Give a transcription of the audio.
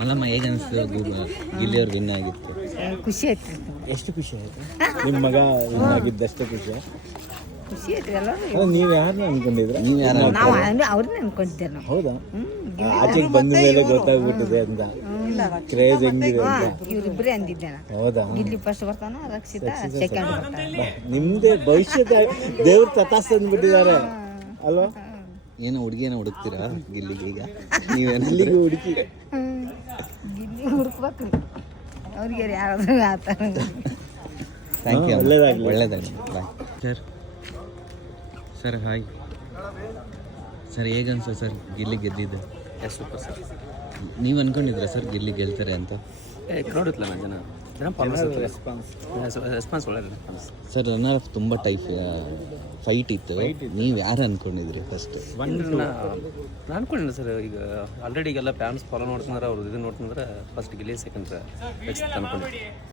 ಮಲ್ಲಮ್ಮ ಹೇಗೆ ಅನಿಸ್ತು ಗಿಲ್ಲಿಯವ್ರು ವಿನ್ ಆಗಿತ್ತು? ಖುಷಿ ಆಯ್ತು. ಎಷ್ಟು ಖುಷಿ ಆಯ್ತು ನಿಮ್ಮ ಮಗ ವಿನ್ ಆಗಿದ್ದಷ್ಟು ಖುಷಿ? ಖುಷಿ ಆಯ್ತು ಎಲ್ಲರೂ. ನೀವು ಯಾರನ್ನ ಅನ್ಕೊಂಡಿದ್ರ? ನೀವು ಯಾರು? ನಾವು ಅವ್ರನ್ನ ಅನ್ಕೊಂಡಿದ್ದೆ ನಾವು. ಹೌದಾ? ಆಚೆಗೆ ಬಂದ ಮೇಲೆ ಗೊತ್ತಾಗ್ಬಿಟ್ಟಿದೆ ಅಂತ ಕ್ರೇಜ್ ಹೆಂಗಿದೆ ಅಂತ. ಇವ್ರಿಬ್ರೇ ಅಂದಿದ್ದೆ ನಾನು. ಹೌದಾ? ಗಿಲ್ಲಿ ಫಸ್ಟ್ ಬರ್ತಾನ, ರಕ್ಷಿತಾ ಸೆಕೆಂಡ್ ಬರ್ತಾನೆ. ನಿಮ್ದೇ ಭವಿಷ್ಯದ ದೇವ್ರ ತಥಾಸ್ತು ಅಂದ್ಬಿಟ್ಟಿದ್ದಾರೆ ಅಲ್ವಾ? ಏನೋ ಹುಡುಗಿನ ಹುಡುಕ್ತೀರಾ ಗಿಲ್ಲಿಗೆ ಈಗ? ನೀವೇನು ಇಲ್ಲಿಗೆ ಹುಡುಕಿ ಗಿಲ್ಲಿ ಹುಡುಕ್ಬೇಕ್ರಿ ಅವ್ರಿಗೆ ಯಾರಾದ್ರೂ ಆ ಥರ. Thank you. ಒಳ್ಳೇದಾಗಲಿ. ಒಳ್ಳೇದಾಗಲಿ. Bye sir. Sir hi sir, ಹೇಗನ್ಸ ಸರ್ ಗಿಲ್ಲಿ ಗೆದ್ದಿದ್ದು? Super sir. ನೀವು ಅನ್ಕೊಂಡಿದ್ರ ಸರ್ ಗಿಲ್ಲಿ ಗೆಲ್ತಾರೆ ಅಂತ? ಕ್ರೌಡ್ ಇತ್ತಲ್ಲ ರೆಸ್ಪಾನ್ಸ್ ಒಳ್ಳೆ ರೆಸ್ಪಾನ್ಸ್ ಸರ್ ರನ್ನರ್ ಆಫ್ ತುಂಬ ಫೈಟ್ ಇತ್ತು. ನೀವು ಯಾರು ಅನ್ಕೊಂಡಿದ್ರಿ ಫಸ್ಟ್? ನಾನು ಅನ್ಕೊಂಡಿಲ್ಲ ಸರ್. ಈಗ ಆಲ್ರೆಡಿ ಈಗೆಲ್ಲ ಫ್ಯಾನ್ಸ್ ಫಾಲೋ ನೋಡ್ತಂದ್ರೆ ಅವ್ರು ಇದು ನೋಡ್ತಂದ್ರೆ ಫಸ್ಟ್ ಗಿಲ್ಲಿ ಸೆಕೆಂಡ್ ಅನ್ಕೊಂಡಿದ್ದೆ.